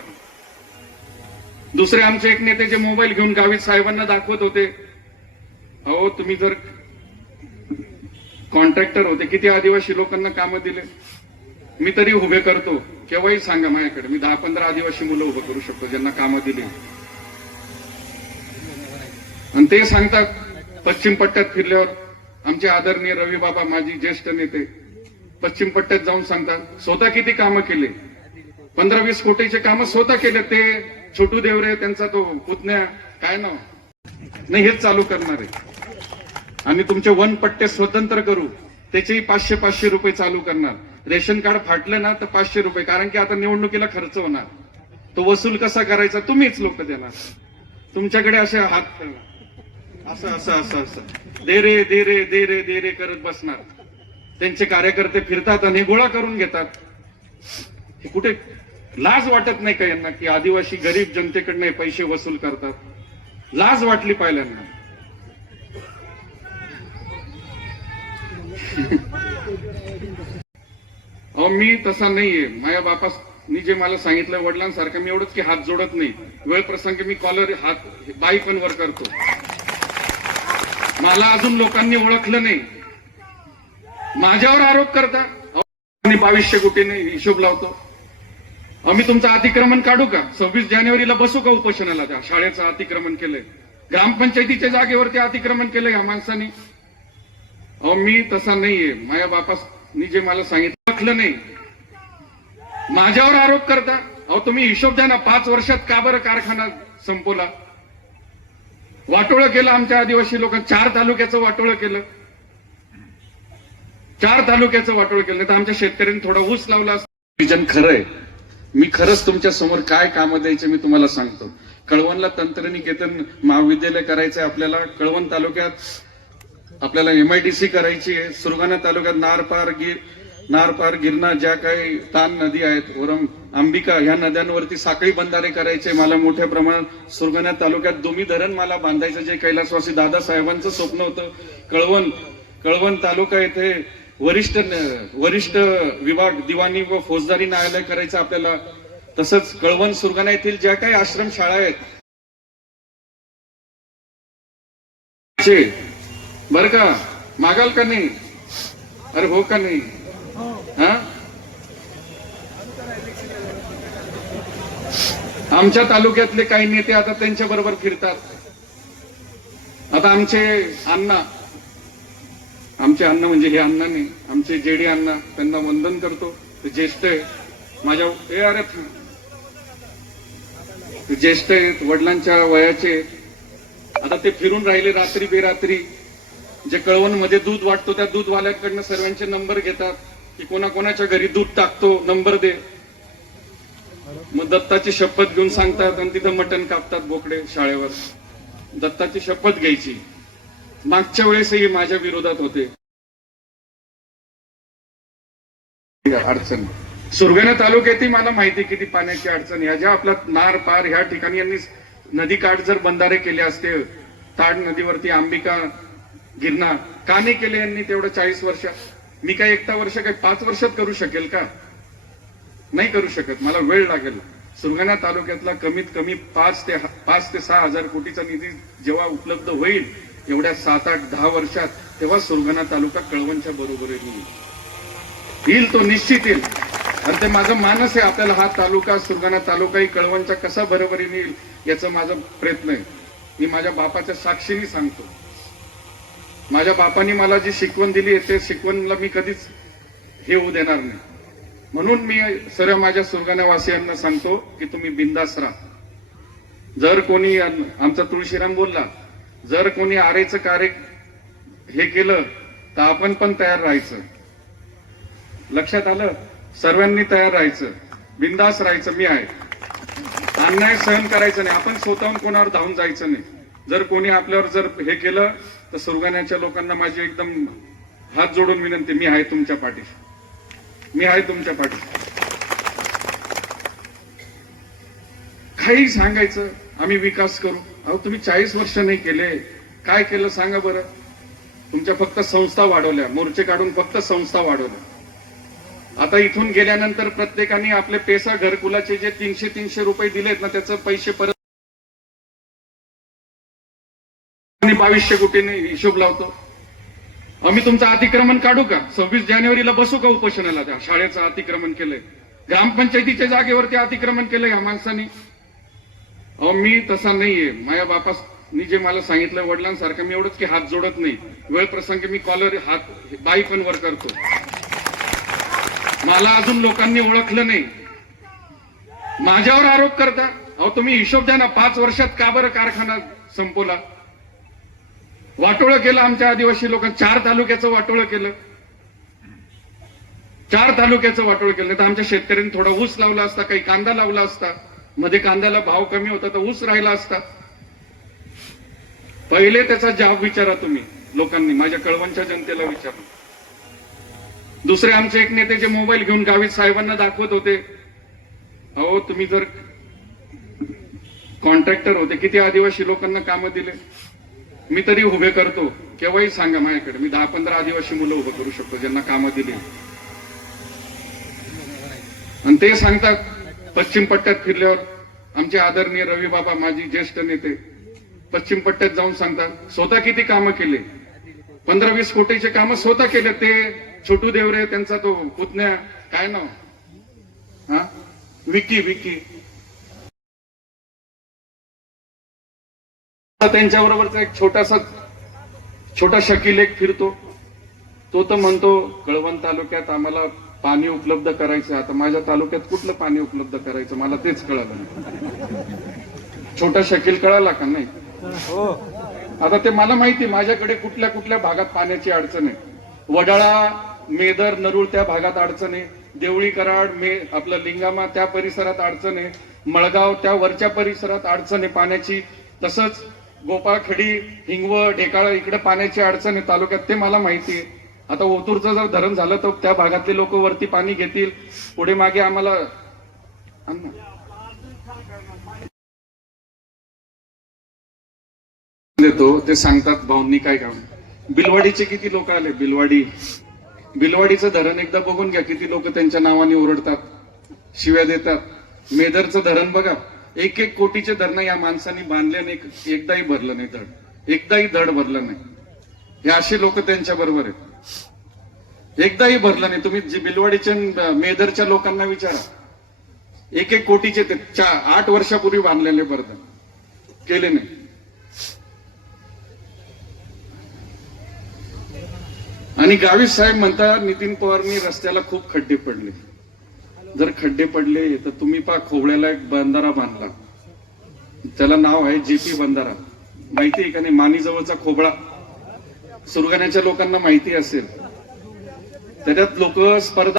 करणं दुसरे आमचे एक नेते जे मोबाईल घेऊन गावित साहेबांना दाखवत होते अहो तुम्ही जर कॉन्ट्रॅक्टर होते किती आदिवासी लोकांना कामं दिले. मी तरी उभे करतो. केव्हाही सांगा माझ्याकडे. मी दहा पंधरा आदिवासी मुलं उभं करू शकतो ज्यांना कामं दिली. आणि ते सांगतात पश्चिम पट्ट्यात फिरल्यावर आमचे आदरणीय रवी बाबा माझी ज्येष्ठ नेते पश्चिम पट्ट्यात जाऊन सांगतात स्वतः किती कामं केले? पंधरा वीस कोटीचे काम स्वतः केले ते छोटू देवरे त्यांचा तो पुतण्या काय नाव? नाही हेच चालू करणार आहे. आणि तुमचे वन पट्टे स्वतंत्र करू त्याचेही पाचशे पाचशे रुपये चालू करणार. रेशन कार्ड फाटलं ना तर पाचशे रुपये कारण की आता निवडणुकीला खर्च होणार. तो वसूल कसा करायचा तुम्हीच लोक देणार. तुमच्याकडे असे हात असं असं असं असं. दे रे दे रे दे रे दे रे करत बसणार. त्यांचे कार्यकर्ते फिरतात आणि गोळा करून घेतात. हे कुठे लाज वाटत नाही का यांना की आदिवासी गरीब जनतेकडनं पैसे वसूल करतात? लाज वाटली पाहिल्यांना अहो मी तसा नाहीये. माझ्या बापानी जे मला सांगितलं वडिलांसारखं मी एवढंच की हात जोडत नाही. वेळ प्रसंगी मी कॉलर हात बाई पण वर करतो. मला अजून लोकांनी ओळखलं नाही. माझ्यावर आरोप करता? बावीसशे कोटीने हिशोब लावतो. आम्ही तुमचं अतिक्रमण काढू का? सव्वीस जानेवारीला बसू का उपोषणाला? त्या शाळेचं अतिक्रमण केलंय. ग्रामपंचायतीच्या जागेवरती अतिक्रमण केलंय ह्या माणसाने. अहो मी तसा नाहीये. माझ्या बापानी जे मला सांगितलं ओळखलं नाही. माझ्यावर आरोप करता. अहो तुम्ही हिशोब द्या ना पाच वर्षात का बरं कारखाना संपवला? वाटोळं केलं आमच्या आदिवासी लोकांना. चार तालुक्याचं वाटोळं केलं. चार तालुक्याचं वाटोळं केलं. नाही तर आमच्या शेतकऱ्यांनी थोडा ऊस लावला असं विजन खरं आहे मी खरंच तुमच्यासमोर काय कामं द्यायचे मी तुम्हाला सांगतो. कळवणला तंत्रनिकेतन महाविद्यालय करायचंय आपल्याला कळवण तालुक्यात आपल्याला एमआयडीसी करायची आहे. सुरगाणा तालुक्यात नारपार गिर नारपार गिरणा ज्या काही तान नदी आहेत वरम अंबिका ह्या नद्यांवरती साखळी बंधारे करायचे. मला मोठ्या प्रमाणात सुरगाणा तालुक्यात दोन्ही धरण मला बांधायचं जे कैलासवासी दादासाहेबांचं स्वप्न होतं. कळवण कळवण तालुका येथे वरिष्ठ वरिष्ठ विभाग दिवाणी व फौजदारी न्यायालय करायचं आपल्याला तसंच कळवण सुरगाणा येथील ज्या काही आश्रम शाळा आहेत बर का? मागाल का नाही? अरे हो का नाही? हा? आमच्या तालुक्यातले काही नेते आता त्यांच्या बरोबर फिरतात. आता आमचे अण्णा आमचे अण्णा म्हणजे हे अण्णा नाही आमचे जेडी अण्णा त्यांना वंदन करतो. ते ज्येष्ठ आहे माझ्या ए अरे ते ज्येष्ठ आहेत वडिलांच्या वयाचे आता ते फिरून राहिले रात्री बेरात्री. जे कळवणमध्ये दूध वाटतो त्या दूधवाल्याकडनं सर्वांचे नंबर घेतात. की कोणाकोणाच्या घरी दूध टाकतो नंबर दे. मग दत्ताची शपथ घेऊन सांगतात आणि तिथं मटण कापतात बोकडे शाळेवर. दत्ताची शपथ घ्यायची. मागच्या वेळेसही माझ्या विरोधात होते. अडचण. सुरगाणा तालुक्यातही मला माहिती किती पाण्याची अडचण ह्या ज्या आपला नार पार ह्या ठिकाणी यांनी नदी काठ जर बंधारे केले असते ताड नदीवरती अंबिका गिरणा का नाही केले यांनी तेवढं चाळीस वर्षात मी काय एकटा वर्ष काय पाच वर्षात करू शकेल का? नाही करू शकत. मला वेळ लागेल. सुरगाणा तालुक्यातला कमीत कमी पाच ते पाच ते सहा हजार कोटीचा निधी जेव्हा उपलब्ध होईल एवढ्या सात आठ दहा वर्षात तेव्हा सुरगाणा तालुका कळवणच्या बरोबरीने येईल. येईल तो निश्चित येईल. आणि ते माझं मानस आहे आपल्याला हा तालुका सुरगाणा तालुकाही कळवणच्या कसा बरोबरीने येईल याचा माझा प्रयत्न आहे. मी माझ्या बापाच्या साक्षीने सांगतो. माझ्या बापाने मला जी शिकवण दिली आहे ते शिकवणला मी कधीच हे होऊ देणार नाही. म्हणून मी सर्व माझ्या सुरगाण्यावासियांना सांगतो की तुम्ही बिंदास राहा. जर कोणी आमचा तुळशीराम बोलला जर कोणी आरेचं कार्य हे केलं तर आपण पण तयार राहायचं. लक्षात आलं? सर्वांनी तयार राहायचं. बिंदास राहायचं मी आहे. अन्याय सहन करायचं नाही. आपण स्वतःहून कोणावर धावून जायचं नाही. जर कोणी आपल्यावर जर हे केलं तर सुरगाण्याच्या लोकांना माझी एकदम हात जोडून विनंती मी आहे तुमच्या पाठीशी. मी आहे तुमच्या पाठीशी. काही सांगायचं आम्ही विकास करू. अहो तुम्ही चाळीस वर्ष नाही केले. काय केलं सांगा बरं. तुमच्या फक्त संस्था वाढवल्या. मोर्चे काढून फक्त संस्था वाढवल्या. आता इथून गेल्यानंतर प्रत्येकाने आपले पेसा घरकुलाचे जे तीनशे तीनशे रुपये दिलेत ना त्याचं पैसे परत बावीसशे कोटीने हिशोब लावतो. आम्ही तुमचं अतिक्रमण काढू का? सव्वीस जानेवारीला बसू का उपोषणाला? त्या शाळेचं अतिक्रमण केलंय. ग्रामपंचायतीच्या जागेवरती अतिक्रमण केलंय या माणसाने. अहो मी तसा नाहीये. माझ्या बापानी जे मला सांगितलं वडिलांसारखं मी एवढंच की हात जोडत नाही. वेळ प्रसंगी मी कॉलर हात बाई पण वर करतो. मला अजून लोकांनी ओळखलं नाही. माझ्यावर आरोप करता? अहो तुम्ही हिशोब द्या ना पाच वर्षात का बरं कारखाना संपवला? वाटोळं केलं आमच्या आदिवासी लोकांनी. चार तालुक्याचं वाटोळं केलं. चार तालुक्याचं वाटोळं केलं. नाही तर आमच्या शेतकऱ्यांनी थोडा ऊस लावला असता काही कांदा लावला असता. मध्ये कांद्याला भाव कमी होता तर ऊस राहिला असता. पहिले त्याचा जाब विचारा तुम्ही लोकांनी माझ्या कळवणच्या जनतेला विचारा दुसरे आमचे एक नेते जे मोबाईल घेऊन गावी साहेबांना दाखवत होते अहो तुम्ही जर कॉन्ट्रॅक्टर होते किती आदिवासी लोकांना कामं दिले? मी तरी उभे करतो केव्हाही सांगा माझ्याकडे मी दहा पंधरा आदिवासी मुलं उभं करू शकतो ज्यांना कामं दिली. आणि ते सांगतात पश्चिम पट्ट्यात फिरल्यावर आमचे आदरणीय रवी बाबा माझी ज्येष्ठ नेते पश्चिम पट्ट्यात जाऊन सांगतात स्वतः किती कामं केले? पंधरा वीस कोटीचे कामं स्वतः केले ते छोटू देवरे त्यांचा तो पुतण्या काय नाव? हा? विकी विकी. त्यांच्याबरोबरचा एक छोटासा छोटा शकील एक फिरतो. तो तर म्हणतो कळवण तालुक्यात आम्हाला पाणी उपलब्ध करायचं आता माझ्या तालुक्यात कुठलं पाणी उपलब्ध करायचं मला तेच कळलं नाही. छोटा शकील कळाला का नाही? आता ते मला माहिती माझ्याकडे कुठल्या कुठल्या भागात पाण्याची अडचण आहे. वडाळा मेदर नरुळ त्या भागात अडचण आहे. देवळी कराड मे आपलं लिंगामा त्या परिसरात अडचण आहे. मळगाव त्या वरच्या परिसरात अडचण आहे पाण्याची. तसंच गोपाळखडी हिंगव ढेकाळ इकडे पाण्याची अडचण आहे तालुक्यात ते मला माहिती आहे. आता ओतूरचं जर धरण झालं तर त्या भागातले लोक वरती पाणी घेतील. पुढे मागे आम्हाला देतो ते सांगतात भाऊंनी काय काम. बिलवाडीचे किती लोक आले? बिलवाडी. बिलवाडीचं धरण एकदा बघून घ्या किती लोक त्यांच्या नावाने ओरडतात शिव्या देतात. मेदरचं धरण बघा. एक एक कोटीचे धरण या माणसांनी बांधले नाही एकदाही भरलं नाही धड. एकदाही धड भरलं नाही. हे असे लोक त्यांच्या बरोबर आहेत. एकदाही भरलं नाही. तुम्ही जे बिलवाडीच्या मेदरच्या लोकांना विचारा. एक एक कोटीचे ते चार आठ वर्षापूर्वी बांधलेले बर्धन केले नाही. आणि गावित साहेब म्हणतात नितीन पवारनी रस्त्याला खूप खड्डे पडले. जर खड्डे पडले तर तुम्ही पा खोबळ्याला एक बंधारा बांधला. त्याला नाव आहे जेपी बंधारा. माहिती आहे का नाही? मानीजवळचा खोबळा. सुरगाण्याच्या लोकांना माहिती असेल. त्याच्यात लोक स्पर्धा